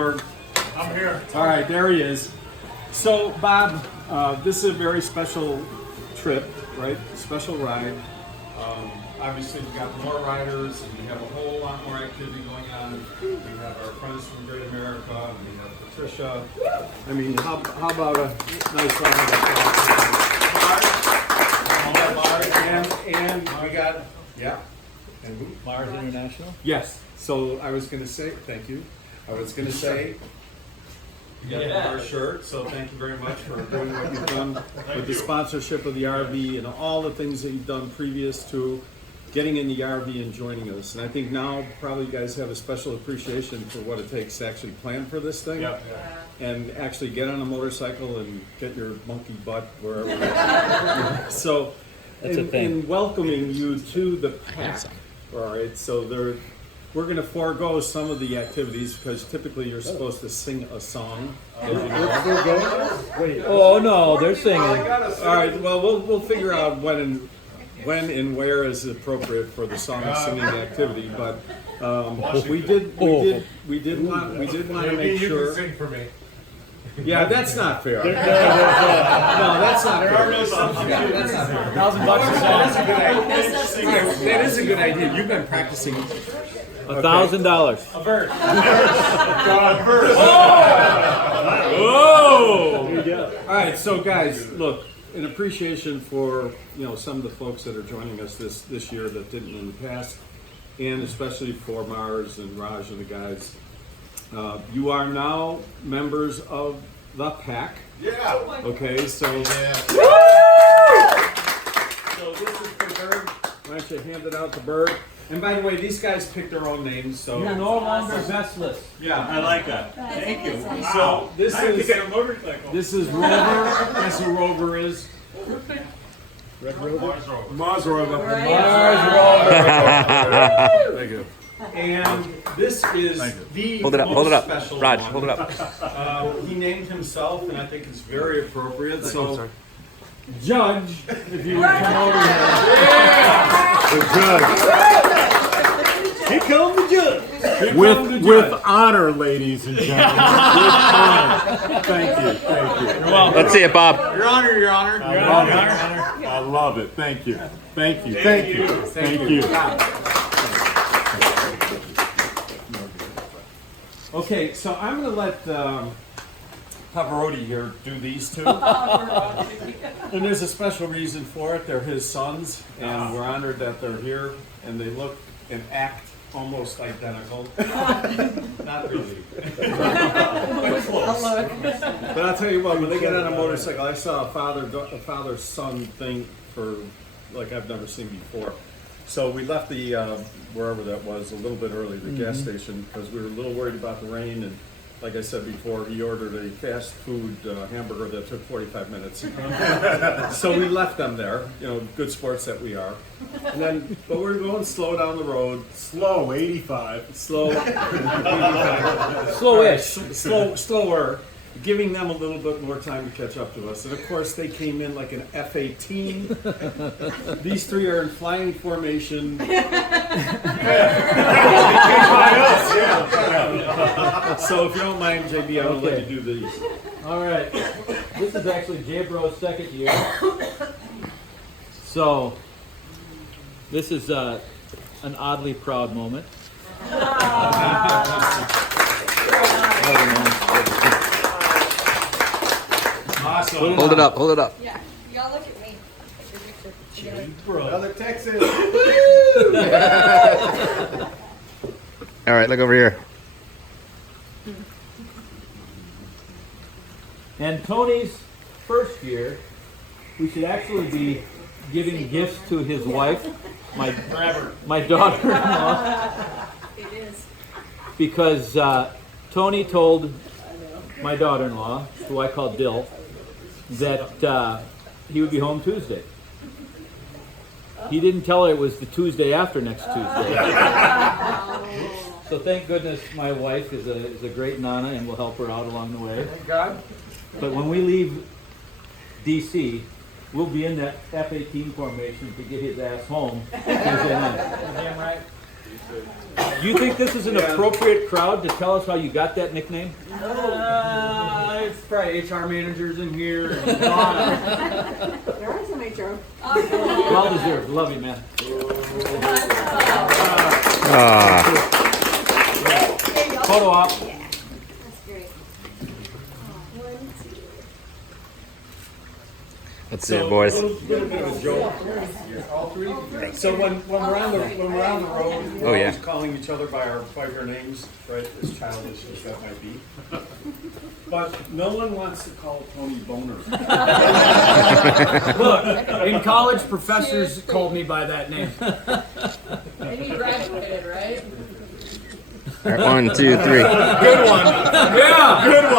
Berg? I'm here. All right, there he is. So, Bob, this is a very special trip, right? Special ride. Obviously, we've got more riders, and we have a whole lot more activity going on. We have our friends from Great America, and we have Patricia. I mean, how about a nice round of applause? And we got, yeah. And who? Mars International? Yes. So I was going to say, thank you. I was going to say, you got our shirt, so thank you very much for doing what you've done with the sponsorship of the RV and all the things that you've done previous to getting in the RV and joining us. And I think now probably you guys have a special appreciation for what it takes to actually plan for this thing. Yep. And actually get on a motorcycle and get your monkey butt wherever. So, in welcoming you to the pack, all right, so we're going to forego some of the activities because typically you're supposed to sing a song. Wait. Oh no, they're singing. All right, well, we'll figure out when and where is appropriate for the song singing activity, but we did want to make sure. You can sing for me. Yeah, that's not fair. No, that's not fair. There are no substitutes. That's not fair. $1,000 a song. That is a good idea. You've been practicing. $1,000. A verse. Whoa! All right, so guys, look, in appreciation for some of the folks that are joining us this year that didn't in the past, and especially for Mars and Raj and the guys, you are now members of the pack. Yeah. Okay, so Yeah. so this is for Berg. Why don't you hand it out to Berg? And by the way, these guys picked their own names, so You're no longer vestless. yeah. I like that. Thank you. So this I have to is get a motorcycle. this is Rover. That's who Rover is. Mars Rover. Thank you. And this is the Hold it up, most hold it up. special Raj, one. hold it up. He named himself, and I think it's very appropriate. So, Judge, if you would come over here. The judge. Here comes the judge. With honor, ladies and gentlemen. With honor. Thank you. Let's see it, Bob. Your Honor, Your Honor. I love it. Thank you. Thank you. Thank you. Okay, so I'm going to let Pavarotti here do these two. And there's a special reason for it. They're his sons, and we're honored that they're here, and they look and act almost identical. Not really. But close. But I'll tell you what, when they get on a motorcycle, I saw a father-son thing for like I've never seen before. So we left the wherever that was a little bit early, the gas station, because we were a little worried about the rain. And like I said before, he ordered a fast food hamburger that took 45 minutes. So we left them there, good sports that we are. And then, but we were going slow down the road. Slow, 85. Slow. 85. Slowish. Slower. Giving them a little bit more time to catch up to us. And of course, they came in like an F-18. These three are in flying formation. So if you don't mind, JB, I will let you do these. All right. This is actually JBro's second year. So, this is an oddly proud moment. Awesome. Hold it up, hold it up. Yeah, y'all look at me. Another Texas. All right, look over here. And Tony's first year, we should actually be giving gifts to his wife, my daughter-in-law, It is. because Tony told my daughter-in-law, who I call Dill, that he would be home Tuesday. He didn't tell her it was the Tuesday after next Tuesday. So thank goodness my wife is a great nana and will help her out along the way. Thank God. But when we leave DC, we'll be in that F-18 formation to get his ass home Tuesday night. Damn right. Do you think this is an appropriate crowd to tell us how you got that nickname? It's probably HR managers in here. There are some HR. Well deserved. Love you, man. Ah, Photo op. That's great. let's see it, boys. A little bit of a joke. So when we're on the road, we're Oh, yeah. always calling each other by our names, right? As childish as that might be. But no one wants to call Tony Boner. Look, in college, professors called me by that name. And you graduated, right? All right, 1, 2, 3. Good one. Yeah. Good one.